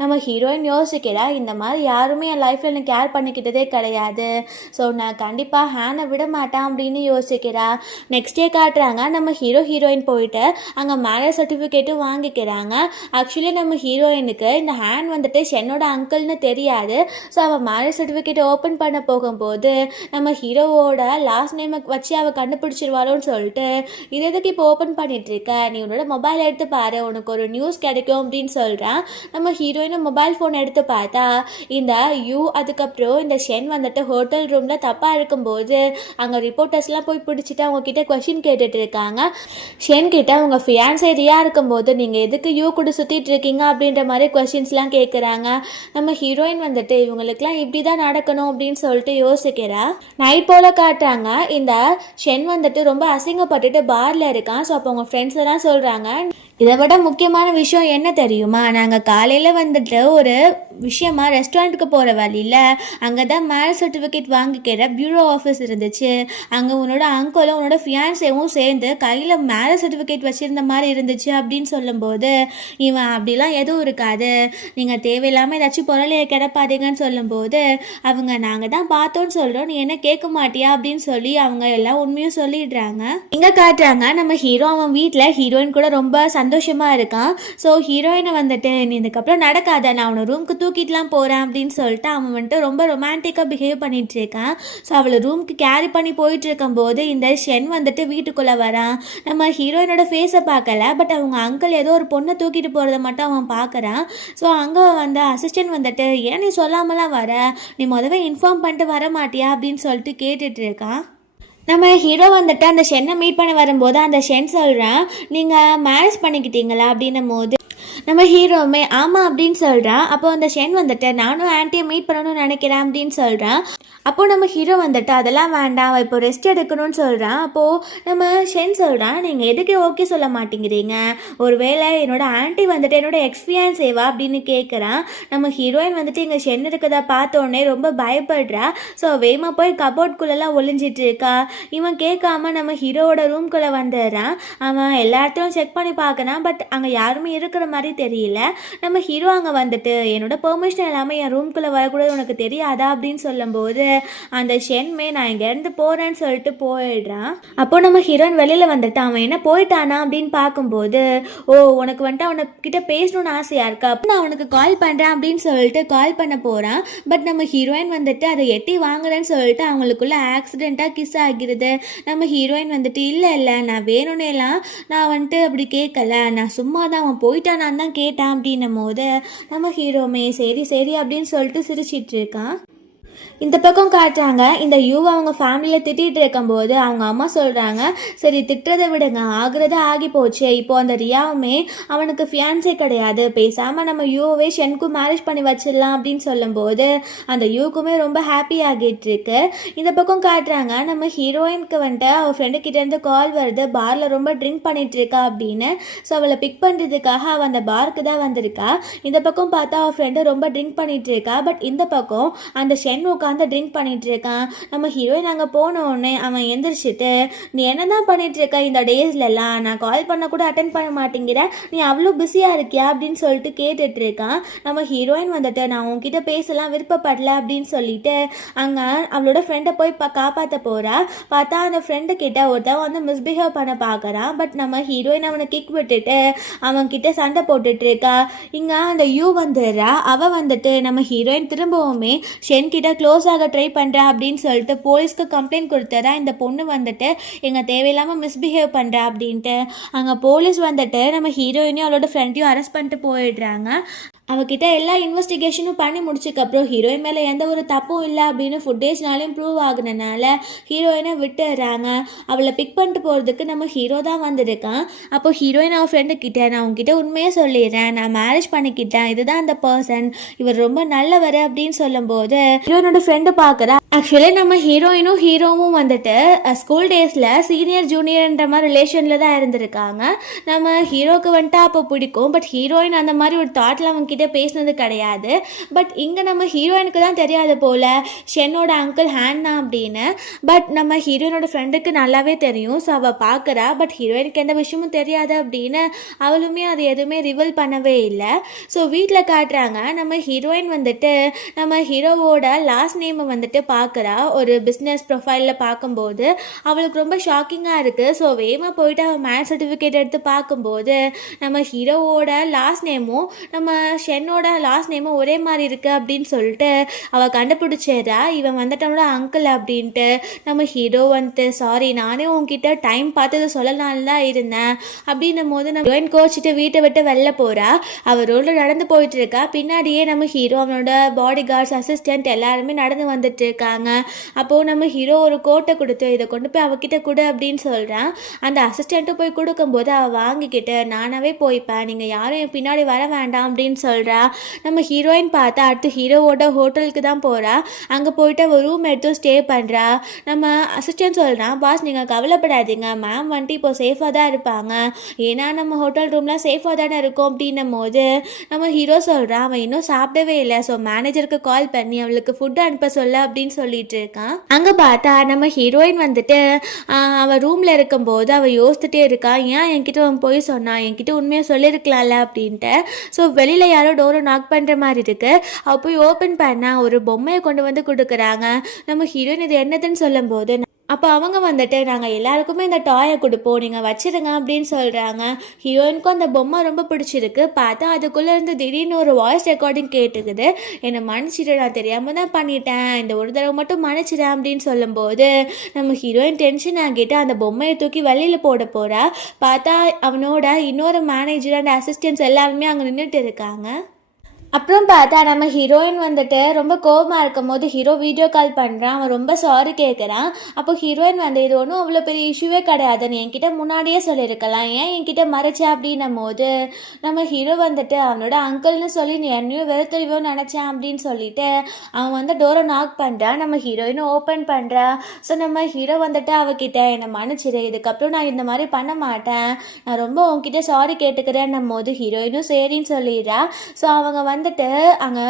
நம்ம ஹீரோயின் யோசிக்கிறா, இந்த மாதிரி யாருமே என் லைஃப்பில் எனக்கு கேர் பண்ணிக்கிட்டதே கிடையாது, ஸோ நான் கண்டிப்பாக ஹேனை விட மாட்டேன் அப்படின்னு யோசிக்கிறா. நெக்ஸ்ட் டே காட்டுறாங்க. நம்ம ஹீரோயின் போயிட்டு அங்கே மேரேஜ் சர்டிஃபிகேட்டும் வாங்கிக்கிறாங்க. ஆக்சுவலி நம்ம ஹீரோயினுக்கு இந்த ஹேன் வந்துட்டு ஷென்னோட அங்கிள்னு தெரியாது. ஸோ அவள் மேரேஜ் சர்டிஃபிகேட்டை ஓப்பன் பண்ண போகும்போது நம்ம ஹீரோவோட லாஸ்ட் நேமை வச்சு அவள் கண்டுபிடிச்சிருவாளோன்னு சொல்லிட்டு இது எதுக்கு இப்போ ஓப்பன் பண்ணிட்டு இருக்க, நீ உன்னோட மொபைல் எடுத்து பாரு உனக்கு ஒரு நியூஸ் கிடைக்கும் அப்படின்னு சொல்கிறான். நம்ம ஹீரோயினை மொபைல் ஃபோன் எடுத்து பார்த்தா இந்த யூ அதுக்கப்புறம் இந்த ஷென் வந்துட்டு ஹோட்டல் ரூமில் தப்பாக இருக்கும்போது அங்கே ரிப்போர்ட்டர்ஸ்லாம் போய் பிடிச்சிட்டு அவங்க கிட்ட கொஷின் கேட்டுட்டு இருக்காங்க. ஷென் கிட்ட உங்கள் ஃபியான்ஸே ரியா இருக்கும்போது நீங்கள் எதுக்கு யூ கூட சுற்றிட்டு இருக்கீங்க அப்படின்ற மாதிரி கொஷின்ஸ்லாம் கேட்குறாங்க. நம்ம ஹீரோயின் வந்துட்டு இவங்களுக்குலாம் இப்படி தான் நடக்கணும் அப்படின்னு சொல்லிட்டு யோசிக்கிறா. நைட் போல் காட்டுறாங்க. இந்த ஷென் வந்துட்டு ரொம்ப அசிங்கப்பட்டுட்டு பார்ல இருக்கான். ஸோ அப்போ அவங்க ஃப்ரெண்ட்ஸ் எல்லாம் சொல்கிறாங்க இதை விட முக்கியமான விஷயம் என்ன தெரியுமா, நாங்கள் காலையில் வந்துட்டு ஒரு விஷயமா ரெஸ்டாரண்ட்டுக்கு போகிற வழியில் அங்கே தான் மேரேஜ் சர்டிஃபிகேட் வாங்கிக்கிற பியூரோ ஆஃபீஸ் இருந்துச்சு, அங்கே உன்னோட அங்கிளும் உன்னோட ஃபியான்ஸேவும் சேர்ந்து கையில் மேரேஜ் சர்டிஃபிகேட் வச்சுருந்த மாதிரி இருந்துச்சு அப்படின்னு சொல்லும்போது இவன் அப்படிலாம் எதுவும் இருக்காது, நீங்கள் தேவையில்லாமல் ஏதாச்சும் பொருளையை கிடப்பாதீங்கன்னு சொல்லும்போது அவங்க நாங்கள் தான் பார்த்தோன்னு சொல்கிறோம், நீ என்ன கேட்க மாட்டியா அப்படின்னு சொல்லி அவங்க எல்லாம் உண்மையும் சொல்லிடுறாங்க. இங்கே காட்டுறாங்க நம்ம ஹீரோ அவன் வீட்டில் ஹீரோயின் கூட ரொம்ப சந்தோஷமாக இருக்கான். ஸோ ஹீரோயினை வந்துட்டு நீ இதுக்கப்புறம் நடக்காத, நான் அவனை ரூமுக்கு தூக்கிட்டுலாம் போகிறேன் அப்படின்னு சொல்லிட்டு அவன் வந்துட்டு ரொம்ப ரொமான்டிக்காக பிஹேவ் பண்ணிட்டு இருக்கான். ஸோ அவளை ரூமுக்கு கேரி பண்ணி போயிட்டு இருக்கும்போது இந்த ஷென் வந்துட்டு வீட்டுக்குள்ளே வரான். நம்ம ஹீரோயினோட ஃபேஸை பார்க்கல, பட் அவங்க அங்கிள் ஏதோ ஒரு பொண்ணை தூக்கிட்டு போகிறத மட்டும் அவன் பார்க்குறான். ஸோ அங்கே வந்த அசிஸ்டன்ட் வந்துட்டு ஏன் நீ சொல்லாமலாம் வர, நீ முதவே இன்ஃபார்ம் பண்ணிட்டு வர மாட்டியா அப்படின்னு சொல்லிட்டு கேட்டுட்டு இருக்கான். நம்ம ஹீரோ வந்துட்டு அந்த ஷென்னை மீட் பண்ண வரும்போது அந்த ஷென் சொல்கிறான் நீங்கள் மேரேஜ் பண்ணிக்கிட்டீங்களா அப்படின்னும் போது நம்ம ஹீரோவுமே ஆமாம் அப்படின்னு சொல்கிறான். அப்போ அந்த ஷென் வந்துட்டு நானும் ஆன்ட்டியை மீட் பண்ணணும்னு நினைக்கிறேன் அப்படின்னு சொல்கிறான். அப்போது நம்ம ஹீரோ வந்துட்டு அதெல்லாம் வேண்டாம் இப்போ ரெஸ்ட் எடுக்கணும்னு சொல்கிறான். அப்போது நம்ம ஷென் சொல்கிறான் நீங்கள் எதுக்கு ஓகே சொல்ல மாட்டேங்கிறீங்க, ஒருவேளை என்னோட ஆன்ட்டி வந்துட்டு என்னோட எக்ஸ்பீரியன்ஸேவா அப்படின்னு கேட்குறான். நம்ம ஹீரோயின் வந்துட்டு இங்கே ஷென் இருக்கிறத பார்த்தோன்னே ரொம்ப பயப்படுறா. ஸோ வேமா போய் கபோர்ட்குள்ளெல்லாம் ஒளிஞ்சிட்டு இருக்கா. இவன் கேட்காம நம்ம ஹீரோவோட ரூம்குள்ளே வந்துடுறான். அவன் எல்லா இடத்துலையும் செக் பண்ணி பார்க்குறான், பட் அங்கே யாருமே இருக்கிற மாதிரி தெரியல. நம்ம ஹீரோ அங்கே வந்துட்டு என்னோட பெர்மிஷன் இல்லாமல் என் ரூம்குள்ளே வரக்கூடாது உனக்கு தெரியாதா அப்படின்னு சொல்லும்போது அந்த ஷென்மே நான் இங்கேருந்து போகிறேன்னு சொல்லிட்டு போயிடுறான். அப்போ நம்ம ஹீரோயின் வெளியில் வந்துட்டு அவன் என்ன போயிட்டானா அப்படின்னு பார்க்கும்போது ஓ உனக்கு வந்துட்டு அவனுக்கிட்ட பேசணும்னு ஆசையாக இருக்கா அப்போ நான் அவனுக்கு கால் பண்ணுறேன் அப்படின்னு சொல்லிட்டு கால் பண்ண போகிறான். பட் நம்ம ஹீரோயின் வந்துட்டு அதை எட்டி வாங்குறேன்னு சொல்லிட்டு அவங்களுக்குள்ள ஆக்சிடெண்ட்டாக கிஸ் ஆகிறது. நம்ம ஹீரோயின் வந்துட்டு இல்லை நான் வேணும்னேலாம் நான் வந்துட்டு அப்படி கேட்கல, நான் சும்மா தான் அவன் போயிட்டானான்னு தான் கேட்டான் அப்படின்னும் போது நம்ம ஹீரோமே சரி சரி அப்படின்னு சொல்லிட்டு சிரிச்சிட்டு இருக்கான். இந்த பக்கம் காட்டுறாங்க இந்த யூவை அவங்க ஃபேமிலியில் திட்டிகிட்டு இருக்கும்போது அவங்க அம்மா சொல்கிறாங்க சரி திட்டுறதை விடுங்க, ஆகுறத ஆகி போச்சு, இப்போது அந்த ரியாவுமே அவனுக்கு ஃபியான்ஸே கிடையாது, பேசாமல் நம்ம யூவே ஷென்க்கும் மேரேஜ் பண்ணி வச்சிடலாம் அப்படின்னு சொல்லும்போது அந்த யூக்குமே ரொம்ப ஹாப்பி ஆகிட்டு இருக்கு. இந்த பக்கம் காட்டுறாங்க நம்ம ஹீரோயினுக்கு வந்துட்டு அவள் ஃப்ரெண்டு கிட்டேருந்து கால் வருது, பாரில் ரொம்ப ட்ரிங்க் பண்ணிட்டு இருக்கா அப்படின்னு. ஸோ அவளை பிக் பண்ணுறதுக்காக அவள் அந்த பாருக்கு தான் வந்திருக்கா. இந்த பக்கம் பார்த்தா அவள் ஃப்ரெண்டு ரொம்ப ட்ரிங்க் பண்ணிட்டு இருக்கா. பட் இந்த பக்கம் அந்த ஷென் உட்காந்து ட்ரிங்க் பண்ணிட்டு இருக்கான். நம்ம ஹீரோயின் அங்கே போனோடனே அவன் எந்திரிச்சிட்டு நீ என்ன தான் பண்ணிட்டு இருக்க இந்த டேஸ்லலாம், நான் கால் பண்ண கூட அட்டென்ட் பண்ண மாட்டேங்கிற, நீ அவ்வளோ பிஸியாக இருக்கியா அப்படின்னு சொல்லிட்டு கேட்டுட்டு இருக்கான். நம்ம ஹீரோயின் வந்துட்டு நான் உன்கிட்ட பேசலாம் விருப்பப்படல அப்படின்னு சொல்லிட்டு அங்கே அவளோட ஃப்ரெண்டை போய் காப்பாற்ற போகிறா. பார்த்தா அந்த ஃப்ரெண்டு கிட்ட ஒருத்தன் வந்து மிஸ்பிஹேவ் பண்ண பார்க்குறான். பட் நம்ம ஹீரோயின் அவனை கிக் விட்டுட்டு அவன்கிட்ட சண்டை போட்டுட்டு இருக்கா. இங்கே அந்த யூ வந்துடுறா. அவள் வந்துட்டு நம்ம ஹீரோயின் திரும்பவுமே ஷென் கிட்ட க்ளோஸ் ஆக ட்ரை பண்ணுறா அப்படின்னு சொல்லிட்டு போலீஸ்க்கு கம்ப்ளைண்ட் கொடுத்ததா இந்த பொண்ணு வந்துட்டு எங்கள் தேவையில்லாமல் மிஸ்பிஹேவ் பண்ணுறா அப்படின்ட்டு அங்கே போலீஸ் வந்துட்டு நம்ம ஹீரோயினையும் அவளோட ஃப்ரெண்டையும் அரெஸ்ட் பண்ணிட்டு போயிடுறாங்க. அவகிட்ட எல்லா இன்வெஸ்டிகேஷனும் பண்ணி முடிச்சதுக்கப்புறம் ஹீரோயின் மேலே எந்த ஒரு தப்பும் இல்லை அப்படின்னு ஃபுட்டேஜ்னாலையும் ப்ரூவ் ஆகுனனால ஹீரோயினை விட்டுடுறாங்க. அவளை பிக் பண்ணிட்டு போகிறதுக்கு நம்ம ஹீரோ தான் வந்திருக்கான். அப்போ ஹீரோயின் அவள் ஃப்ரெண்டு கிட்ட நான் உங்ககிட்ட உண்மையாக சொல்லிடுறேன், நான் மேரேஜ் பண்ணிக்கிட்டேன், இதுதான் அந்த பர்சன், இவர் ரொம்ப நல்லவர் அப்படின்னு சொல்லும்போது ஹீரோயினோட ஃப்ரெண்டு பார்க்குறா. ஆக்சுவலி நம்ம ஹீரோயினும் ஹீரோவும் வந்துட்டு ஸ்கூல் டேஸில் சீனியர் ஜூனியர்ன்ற மாதிரி ரிலேஷனில் தான் இருந்திருக்காங்க. நம்ம ஹீரோக்கு வந்துட்டு அப்போ பிடிக்கும். பட் ஹீரோயின் அந்த மாதிரி ஒரு தாட்டில் அவங்க பேசினது கிடையாது. பட் இங்கே நம்ம ஹீரோயினுக்கு தான் தெரியாது போல ஷென்னோட அங்கிள் ஹேண்ட் தான் அப்படின்னு. பட் நம்ம ஹீரோயினோட ஃப்ரெண்டுக்கு நல்லாவே தெரியும். ஸோ அவள் பார்க்குறா. பட் ஹீரோயினுக்கு எந்த விஷயமும் தெரியாது அப்படின்னு அவளுமே அது எதுவுமே ரிவீல் பண்ணவே இல்லை. ஸோ வீட்டில் காட்டுறாங்க நம்ம ஹீரோயின் வந்துட்டு நம்ம ஹீரோவோட லாஸ்ட் நேமை வந்துட்டு பார்க்குறா. ஒரு பிஸ்னஸ் ப்ரொஃபைலில் பார்க்கும்போது அவளுக்கு ரொம்ப ஷாக்கிங்காக இருக்குது. ஸோ வேகமாக போயிட்டு அவள் மேரேஜ் சர்டிஃபிகேட் எடுத்து பார்க்கும்போது நம்ம ஹீரோவோட லாஸ்ட் நேமும் நம்ம ஷென்னோட லாஸ்ட் நேமும் ஒரே மாதிரி இருக்குது அப்படின்னு சொல்லிட்டு அவள் கண்டுபிடிச்சதா இவன் வந்துட்டு அவனோட அங்கிள் அப்படின்ட்டு. நம்ம ஹீரோ வந்துட்டு சாரி நானே உன்கிட்ட டைம் பார்த்தது சொல்லலான்னு தான் இருந்தேன் அப்படின்னும் போது நம்ம ஹீரோயின் கோச்சிட்டு வீட்டை விட்டு வெளில போகிறா. அவள் ரோட்டில் நடந்து போயிட்டு இருக்கா. பின்னாடியே நம்ம ஹீரோ அவனோட பாடி கார்ட்ஸ் அசிஸ்டன்ட் எல்லாருமே நடந்து வந்துட்டு இருக்காங்க. அப்போது நம்ம ஹீரோ ஒரு கோட்டை கொடுத்து இதை கொண்டு போய் அவகிட்ட கொடு அப்படின்னு சொல்கிறான். அந்த அசிஸ்டண்ட்டும் போய் கொடுக்கும்போது அவள் வாங்கிக்கிட்டு நானாவே போய்ப்பேன், நீங்கள் யாரும் என் பின்னாடி வர வேண்டாம் அப்படின்னு சொல்கிறா. நம்ம ஹீரோயின் பார்த்தா அடுத்து ஹீரோவோட ஹோட்டலுக்கு தான் போகிறா. அங்கே போயிட்டு ஒரு ரூம் எடுத்து ஸ்டே பண்ணுறா. நம்ம அசிஸ்டன்ட் சொல்கிறான் பாஸ் நீங்கள் கவலைப்படாதீங்க, மேம் வந்துட்டு இப்போ சேஃபாக தான் இருப்பாங்க, ஏன்னா நம்ம ஹோட்டல் ரூம்லாம் சேஃபாக தானே இருக்கும் அப்படின்னும் போது நம்ம ஹீரோ சொல்கிறான் அவன் இன்னும் சாப்பிடவே இல்லை, ஸோ மேனேஜருக்கு கால் பண்ணி அவளுக்கு ஃபுட்டு அனுப்ப சொல்ல அப்படின்னு சொல்லிட்டு இருக்கான். அங்கே பார்த்தா நம்ம ஹீரோயின் வந்துட்டு அவள் ரூமில் இருக்கும்போது அவள் யோசிச்சுட்டே இருக்கா, ஏன் என்கிட்ட அவன் போய் சொன்னான், என்கிட்ட உண்மையாக சொல்லியிருக்கலாம்ல அப்படின்ட்டு. ஸோ வெளியில் யாரோ டோரை நாக் பண்ணுற மாதிரி இருக்குது. அவள் போய் ஓப்பன் பண்ணால் ஒரு பொம்மையை கொண்டு வந்து கொடுக்குறாங்க. நம்ம ஹீரோயின் இது என்னதுன்னு சொல்லும்போது அப்போ அவங்க வந்துட்டு நாங்கள் எல்லாருக்குமே இந்த டாயை கொடுப்போம், நீங்கள் வச்சிருங்க அப்படின்னு சொல்கிறாங்க. ஹீரோயினுக்கும் அந்த பொம்மை ரொம்ப பிடிச்சிருக்கு. பார்த்தா அதுக்குள்ளே இருந்து திடீர்னு ஒரு வாய்ஸ் ரெக்கார்டிங் கேட்டுக்குது, என்னை மன்னிச்சிட்டு நான் தெரியாமல் தான் பண்ணிட்டேன், இந்த ஒரு தடவை மட்டும் மன்னிச்சிடேன் அப்படின்னு சொல்லும்போது நம்ம ஹீரோயின் டென்ஷன் ஆகிட்டு அந்த பொம்மையை தூக்கி வெளியில் போட போகிறா. பார்த்தா அவனோட இன்னொரு மேனேஜர் அண்ட் அசிஸ்டன்ட்ஸ் எல்லாருமே அங்கே நின்றுட்டு இருக்காங்க. அப்புறம் பார்த்தா நம்ம ஹீரோயின் வந்துட்டு ரொம்ப கோபமாக இருக்கும் போது ஹீரோ வீடியோ கால் பண்ணுறான். அவன் ரொம்ப சாரி கேட்குறான். அப்போ ஹீரோயின் வந்து இது ஒன்றும் அவ்வளோ பெரிய இஷ்யூவே கிடையாது, நீ என்கிட்ட முன்னாடியே சொல்லியிருக்கலாம், ஏன் என்கிட்ட மறைச்சா அப்படின்னும் போது நம்ம ஹீரோ வந்துட்டு அவனோட அங்கிள்னு சொல்லி நீ என்னையும் வெறுத்தறிவோ நினச்சேன் அப்படின்னு சொல்லிட்டு அவன் வந்து டோரை நாக் பண்ணுறான். நம்ம ஹீரோயினும் ஓப்பன் பண்ணுறா. ஸோ நம்ம ஹீரோ வந்துட்டு அவகிட்ட என்னை மன்னிச்சிடு, இதுக்கப்புறம் நான் இந்த மாதிரி பண்ண மாட்டேன், நான் ரொம்ப உன்கிட்ட சாரி கேட்டுக்கிறேன்னும் போது ஹீரோயினும் சரின்னு சொல்லிடுறா. ஸோ அவங்க வந்துட்டு அங்கே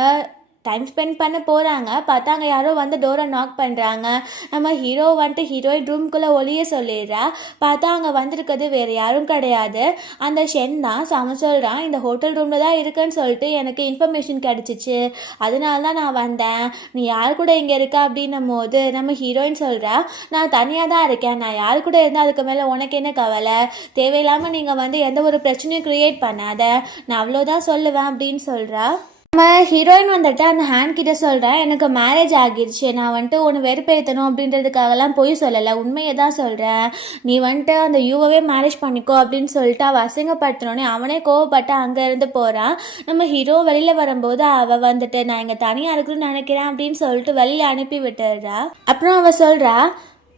டைம் ஸ்பெண்ட் பண்ண போகிறாங்க. பார்த்தா அங்கே யாரோ வந்து டோரை நாக் பண்ணுறாங்க. நம்ம ஹீரோ வந்துட்டு ஹீரோயின் ரூம்குள்ளே ஒளிய சொல்லிடுறா. பார்த்தா அங்கே வந்திருக்கிறது வேறு யாரும் கிடையாது, அந்த ஷென் தான். அவன் சொல்கிறான், இந்த ஹோட்டல் ரூமில் தான் இருக்குன்னு சொல்லிட்டு எனக்கு இன்ஃபர்மேஷன் கிடச்சிச்சு, அதனால தான் நான் வந்தேன். நீ யார் கூட இங்கே இருக்கா அப்படின்னும் போது நம்ம ஹீரோயின் சொல்கிறா, நான் தனியாக தான் இருக்கேன், நான் யார் கூட இருந்தால் அதுக்கு மேலே உனக்கு என்ன கவலை, தேவையில்லாமல் நீங்கள் வந்து எந்த ஒரு பிரச்சனையும் க்ரியேட் பண்ணாத, நான் அவ்வளோதான் சொல்லுவேன் அப்படின்னு சொல்கிறா. நம்ம ஹீரோயின் வந்துட்டு அந்த ஹேண்ட் கிட்ட சொல்கிறேன், எனக்கு மேரேஜ் ஆகிடுச்சு, நான் வந்துட்டு ஒன்று வெறுப்பேற்றணும் அப்படின்றதுக்காகலாம் போய் சொல்லலை, உண்மையை தான் சொல்கிறேன். நீ வந்துட்டு அந்த யூவே மேரேஜ் பண்ணிக்கோ அப்படின்னு சொல்லிட்டு அவள் அசிங்கப்படுத்தினோடனே அவனே கோவப்பட்டு அங்கேருந்து போகிறான். நம்ம ஹீரோ வெளியில் வரும்போது அவள் வந்துட்டு நான் இங்கே தனியாக இருக்குன்னு நினைக்கிறேன் அப்படின்னு சொல்லிட்டு வெளியில் அனுப்பி விட்டுடுறா. அப்புறம் அவள் சொல்கிறா,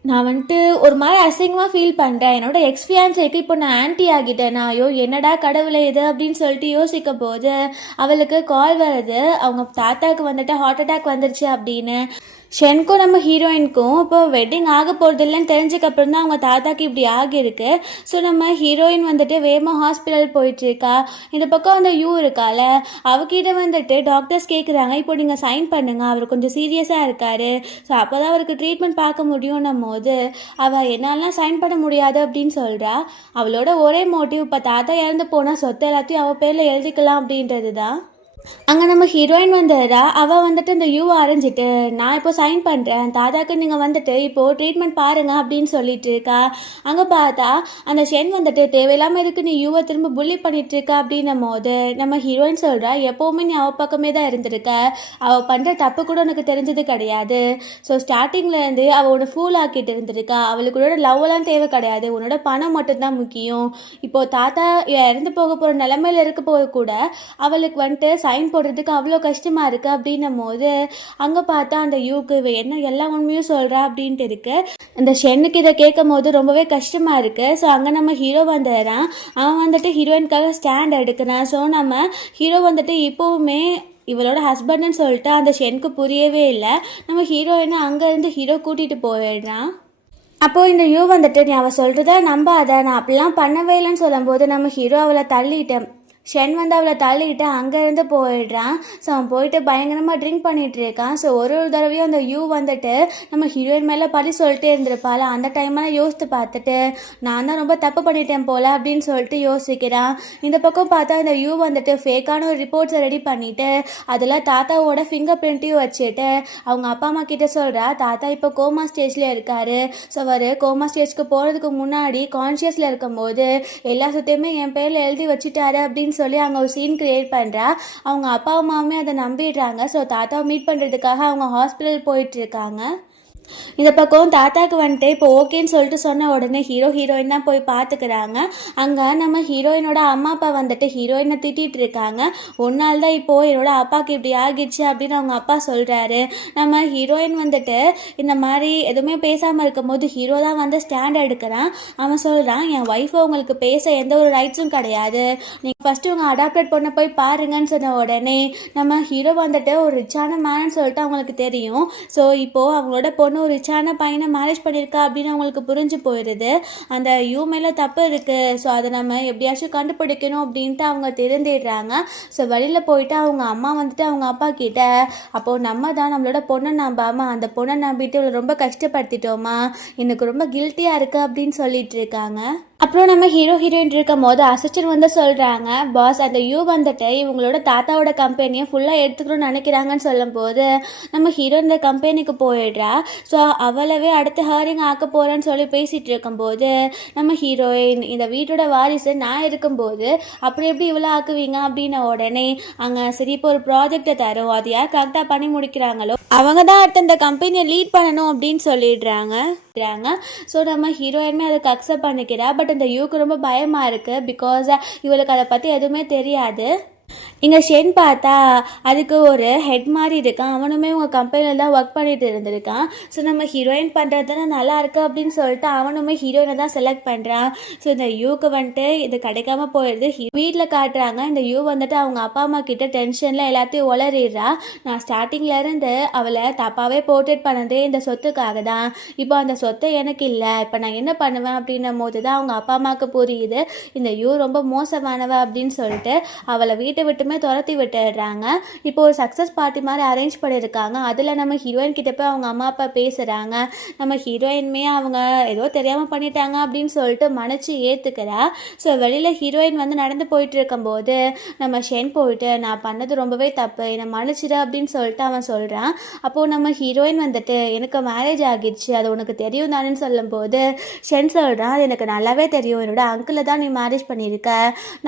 நான் வந்துட்டு ஒரு மாதிரி அசிங்கமாக ஃபீல் பண்ணுறேன், என்னோடய எக்ஸ்பீரியன்ஸுக்கு இப்போ நான் ஆன்ட்டி ஆகிட்டேன், நான் ஐயோ என்னடா கடவுளை இது அப்படின்னு சொல்லிட்டு யோசிக்கும் போது அவளுக்கு கால் வருது, அவங்க தாத்தாவுக்கு வந்துட்டு ஹார்ட் அட்டாக் வந்துருச்சு அப்படின்னு. ஷென்க்கும் நம்ம ஹீரோயினுக்கும் இப்போ வெட்டிங் ஆக போகிறது இல்லைன்னு தெரிஞ்சக்கப்புறம் தான் அவங்க தாத்தாக்கு இப்படி ஆகியிருக்கு. ஸோ நம்ம ஹீரோயின் வந்துட்டு வேகமாக ஹாஸ்பிட்டல் போயிட்டுருக்கா. இந்த பக்கம் அந்த யூ இருக்கால, அவகிட்ட வந்துட்டு டாக்டர்ஸ் கேட்குறாங்க, இப்போ நீங்கள் சைன் பண்ணுங்கள், அவர் கொஞ்சம் சீரியஸாக இருக்கார், ஸோ அப்போ தான் அவருக்கு ட்ரீட்மெண்ட் பார்க்க முடியும்னும் போது அவள் என்னாலாம் சைன் பண்ண முடியாது அப்படின்னு சொல்கிறா. அவளோட ஒரே மோட்டிவ் இப்போ தாத்தா இறந்து போனால் சொத்து எல்லாத்தையும் அவள் பேரில் எழுதிக்கலாம் அப்படின்றது தான். அங்கே நம்ம ஹீரோயின் வந்துடுறா. அவள் வந்துட்டு இந்த யூவை அரைஞ்சிட்டு, நான் இப்போ சைன் பண்ணுறேன், தாத்தாக்கு நீங்கள் வந்துட்டு இப்போது ட்ரீட்மெண்ட் பாருங்கள் அப்படின்னு சொல்லிட்டு இருக்கா. அங்கே பார்த்தா அந்த ஷென் வந்துட்டு தேவையில்லாமல் இருக்கு நீ யூவை திரும்ப புள்ளி பண்ணிகிட்ருக்கா அப்படின்னும் போது நம்ம ஹீரோயின் சொல்கிறா, எப்போவுமே நீ அவள் பக்கமே தான் இருந்திருக்க, அவள் பண்ணுற தப்பு கூட உனக்கு தெரிஞ்சது கிடையாது, ஸோ ஸ்டார்டிங்லேருந்து அவள் உன்னை ஃபூல் ஆக்கிட்டு இருந்திருக்கா, அவளுக்கு உன்னோட லவ்வெல்லாம் தேவை கிடையாது, உன்னோட பணம் மட்டும்தான் முக்கியம். இப்போது தாத்தா இறந்து போக போகிற நிலமையில இருக்க போது கூட அவளுக்கு வந்துட்டு சைன் போடுறதுக்கு அவ்வளோ கஷ்டமாக இருக்குது அப்படின்னும் போது அங்கே பார்த்தா அந்த யூக்கு என்ன எல்லா உண்மையும் சொல்கிறா அப்படின்ட்டு இருக்கு. அந்த ஷென்னுக்கு இதை கேட்கும் போது ரொம்பவே கஷ்டமாக இருக்குது. ஸோ அங்கே நம்ம ஹீரோ வந்துடுறான். அவன் வந்துட்டு ஹீரோயினுக்காக ஸ்டாண்ட் எடுக்கிறான். ஸோ நம்ம ஹீரோ வந்துட்டு இப்போவுமே இவளோட ஹஸ்பண்ட்னு சொல்லிட்டு அந்த ஷென்னுக்கு புரியவே இல்லை. நம்ம ஹீரோயினை அங்கேருந்து ஹீரோ கூட்டிகிட்டு போயிடுறான். அப்போது இந்த யூ வந்துட்டு நீ அவள் சொல்கிறத நம்பாத, நான் அப்படிலாம் பண்ணவே இல்லைன்னு சொல்லும்போது நம்ம ஹீரோ அவளை தள்ளிட்டேன். ஷென் வந்து அவளை தள்ளிட்டு அங்கேருந்து போயிடுறான். ஸோ அவன் போயிட்டு பயங்கரமாக ட்ரிங்க் பண்ணிகிட்டு இருக்கான். ஸோ ஒரு தடவையும் அந்த யூ வந்துட்டு நம்ம ஹீரோயின் மேலே பழி சொல்லிட்டே இருந்திருப்பாள். அந்த டைமெல்லாம் யோசித்து பார்த்துட்டு நான் தான் ரொம்ப தப்பு பண்ணிட்டேன் போல் அப்படின்னு சொல்லிட்டு யோசிக்கிறான். இந்த பக்கம் பார்த்தா இந்த யூ வந்துட்டு ஃபேக்கான ஒரு ரிப்போர்ட்ஸை ரெடி பண்ணிவிட்டு அதில் தாத்தாவோட ஃபிங்கர் பிரிண்ட்டையும் வச்சுட்டு அவங்க அப்பா அம்மா கிட்டே சொல்கிறா, தாத்தா இப்போ கோமா ஸ்டேஜில் இருக்கார், ஸோ அவர் கோமா ஸ்டேஜ்க்கு போகிறதுக்கு முன்னாடி கான்ஷியஸில் இருக்கும்போது எல்லா சொத்தையுமே என் பேரில் எழுதி வச்சுட்டாரு அப்படின்னு சொல்லி அங்கே ஒரு சீன் கிரியேட் பண்ணுறா. அவங்க அப்பா அம்மாவுமே அதை நம்பிடுறாங்க. ஸோ தாத்தாவை மீட் பண்ணுறதுக்காக அவங்க ஹாஸ்பிட்டல் போயிட்டுருக்காங்க. இந்த பக்கம் தாத்தாக்கு வந்துட்டு இப்போ ஓகேன்னு சொல்லிட்டு சொன்ன உடனே ஹீரோயின் தான் போய் பார்த்துக்கிறாங்க. அங்கே நம்ம ஹீரோயினோட அம்மா அப்பா வந்துட்டு ஹீரோயினை திட்டிகிட்டு இருக்காங்க. ஒன்றால் தான் இப்போது என்னோட அப்பாவுக்கு இப்படி ஆகிடுச்சு அப்படின்னு அவங்க அப்பா சொல்கிறாரு. நம்ம ஹீரோயின் வந்துட்டு இந்த மாதிரி எதுவுமே பேசாமல் இருக்கும்போது ஹீரோ தான் வந்து ஸ்டாண்ட் எடுக்கிறான். அவன் சொல்கிறான், என் ஒய்ஃபை உங்களுக்கு பேச எந்த ஒரு ரைட்ஸும் கிடையாது, நீங்கள் ஃபஸ்ட்டு உங்கள் அடாப்டட் பொண்ணை போய் பாருங்கன்னு சொன்ன உடனே நம்ம ஹீரோ வந்துட்டு ஒரு ரிச்சான மேன்னு சொல்லிட்டு அவங்களுக்கு தெரியும். ஸோ இப்போது அவங்களோட பொண்ணு ஒரு ரிச்சான பையனை மேரேஜ் பண்ணியிருக்கா அப்படின்னு அவங்களுக்கு புரிஞ்சு போயிடுது. அந்த யூ மேலே தப்பு இருக்குது, ஸோ அதை நம்ம எப்படியாச்சும் கண்டுபிடிக்கணும் அப்படின்ட்டு அவங்க தெரிஞ்சிடுறாங்க. ஸோ வெளியில் போயிட்டு அவங்க அம்மா வந்துட்டு அவங்க அப்பா கிட்ட, அப்போது நம்ம தான் நம்மளோட பொண்ணை நம்பாமல் அந்த பொண்ணை நம்பிட்டு இவ்வளோ ரொம்ப கஷ்டப்படுத்திட்டோமா, எனக்கு ரொம்ப கில்ட்டியாக இருக்குது அப்படின்னு சொல்லிட்டு இருக்காங்க. அப்புறம் நம்ம ஹீரோயின் இருக்கும் போது அசிஸ்டன்ட் வந்து சொல்கிறாங்க, பாஸ் அந்த யூ வந்துட்டு இவங்களோட தாத்தாவோட கம்பெனியை ஃபுல்லாக எடுத்துக்கணும்னு நினைக்கிறாங்கன்னு சொல்லும் போது நம்ம ஹீரோ இந்த கம்பெனிக்கு போயிடுறா. ஸோ அவளவே அடுத்து ஹேரிங் ஆக்க போகிறேன்னு சொல்லி பேசிகிட்டு இருக்கும்போது நம்ம ஹீரோயின், இந்த வீட்டோட வாரிசு நான் இருக்கும்போது அப்புறம் எப்படி இவ்வளோ ஆக்குவீங்க அப்படின்ன உடனே அங்கே சரி இப்போ ஒரு ப்ராஜெக்டை தரும், அது யார் கரெக்டாக பண்ணி முடிக்கிறாங்களோ அவங்க தான் அடுத்து இந்த கம்பெனியை லீட் பண்ணணும் அப்படின்னு சொல்லிடுறாங்க. ஸோ நம்ம ஹீரோயினுமே அதுக்கு அக்செப்ட் பண்ணிக்கிறா. பட் இந்த யூக்கு ரொம்ப பயமாக இருக்குது, பிகாஸ் இவளுக்கு அதை பற்றி எதுவுமே தெரியாது. இங்கே ஷென் பார்த்தா அதுக்கு ஒரு ஹெட் மாதிரி இருக்கான், அவனுமே உங்கள் கம்பெனியில் தான் ஒர்க் பண்ணிட்டு இருந்திருக்கான். ஸோ நம்ம ஹீரோயின் பண்ணுறதுனா நல்லா இருக்கு அப்படின்னு சொல்லிட்டு அவனுமே ஹீரோயினை தான் செலக்ட் பண்ணுறான். ஸோ இந்த யூக்கு வந்துட்டு இது கிடைக்காம போயிடுது. வீட்டில் காட்டுறாங்க இந்த யூ வந்துட்டு அவங்க அப்பா அம்மா கிட்ட டென்ஷனில் எல்லாத்தையும் உளறிடுறா. நான் ஸ்டார்டிங்லேருந்து அவளை தப்பாகவே போர்ட்ரேட் பண்ணதே இந்த சொத்துக்காக தான், இப்போ அந்த சொத்தை எனக்கு இல்லை, இப்போ நான் என்ன பண்ணுவேன் அப்படின்னும் போது தான் அவங்க அப்பா அம்மாவுக்கு புரியுது இந்த யூ ரொம்ப மோசமானவ அப்படின்னு சொல்லிட்டு அவளை வீட்டை வீட்டை விட்டுமே துரத்தி விட்டுடுறாங்க. இப்போ ஒரு சக்ஸஸ் பார்ட்டி மாதிரி அரேஞ்ச் பண்ணியிருக்காங்க. அதில் நம்ம ஹீரோயின் கிட்ட போய் அவங்க அம்மா அப்பா பேசுகிறாங்க. நம்ம ஹீரோயின்மே அவங்க ஏதோ தெரியாமல் பண்ணிட்டாங்க அப்படின்னு சொல்லிட்டு மன்னிச்சு ஏற்றுக்கிறா. ஸோ வெளியில் ஹீரோயின் வந்து நடந்து போயிட்டு இருக்கும்போது நம்ம ஷென் போயிட்டு நான் பண்ணது ரொம்பவே தப்பு, என்னை மன்னிச்சிடு அப்படின்னு சொல்லிட்டு அவன் சொல்கிறான். அப்போது நம்ம ஹீரோயின் வந்துட்டு எனக்கு மேரேஜ் ஆகிடுச்சு, அது உனக்கு தெரியும் தானேன்னு சொல்லும்போது ஷென் சொல்கிறான், அது எனக்கு நல்லாவே தெரியும், என்னோட அங்கிளை தான் நீ மேரேஜ் பண்ணியிருக்க,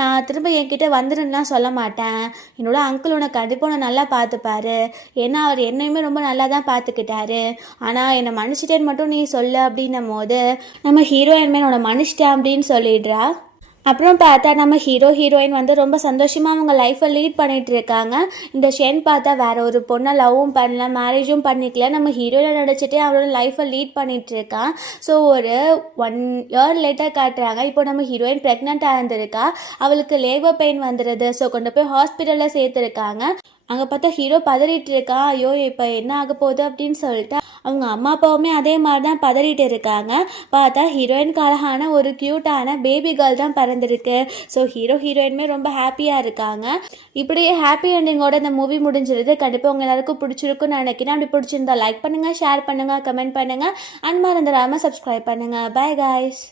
நான் திரும்ப என்கிட்ட வந்துடுன்னா சொல்ல மாட்டேன், என்னோட அங்கிள் உனக்கு கண்டிப்பாக உன்னை நல்லா பார்த்துப்பாரு, ஏன்னா அவர் என்னையுமே ரொம்ப நல்லா தான் பார்த்துக்கிட்டாரு, ஆனால் என்னை மன்னிச்சிட்டேன்னு மட்டும் நீ சொல்லு அப்படின்னும் போது நம்ம ஹீரோயின்மே உன்னை மன்னிச்சிட்டேன் அப்படின்னு சொல்லிடுறா. அப்புறம் பார்த்தா நம்ம ஹீரோயின் வந்து ரொம்ப சந்தோஷமாக அவங்க லைஃப்பை லீட் பண்ணிகிட்டு இருக்காங்க. இந்த ஷென் பார்த்தா வேற ஒரு பொண்ணை லவ்வும் பண்ணல, மேரேஜும் பண்ணிக்கல, நம்ம ஹீரோயினை நடிச்சிட்டே அவரோட லைஃப்பை லீட் பண்ணிகிட்டு இருக்கான். ஸோ ஒரு 1 இயர் லேட்டாக காட்டுறாங்க. இப்போ நம்ம ஹீரோயின் ப்ரெக்னெண்ட்டாக இருந்திருக்கா, அவளுக்கு லேபர் பெயின் வந்துடுது. ஸோ கொண்டு போய் ஹாஸ்பிட்டலில் சேர்த்துருக்காங்க. அங்கே பார்த்தா ஹீரோ பதறிட்டு இருக்கான், ஐயோ இப்போ என்ன ஆக போகுது அப்படின்னு சொல்லிட்டு அவங்க அம்மா அப்பாவுமே அதே மாதிரி தான் பதறிட்டு இருக்காங்க. பார்த்தா ஹீரோயினுக்கு அழகான ஒரு க்யூட்டான பேபி கேர்ள் தான் பிறந்திருக்கு. ஸோ ஹீரோயினுமே ரொம்ப ஹாப்பியாக இருக்காங்க. இப்படியே ஹாப்பி எண்டிங்கோட இந்த மூவி முடிஞ்சிருது. கண்டிப்பாக உங்கள் எல்லாருக்கும் பிடிச்சிருக்குன்னு நினைக்கிறேன். அப்படி பிடிச்சிருந்தா லைக் பண்ணுங்கள், ஷேர் பண்ணுங்கள், கமெண்ட் பண்ணுங்கள், அண்ட் மறந்துடாமல் சப்ஸ்கிரைப் பண்ணுங்கள். By guys.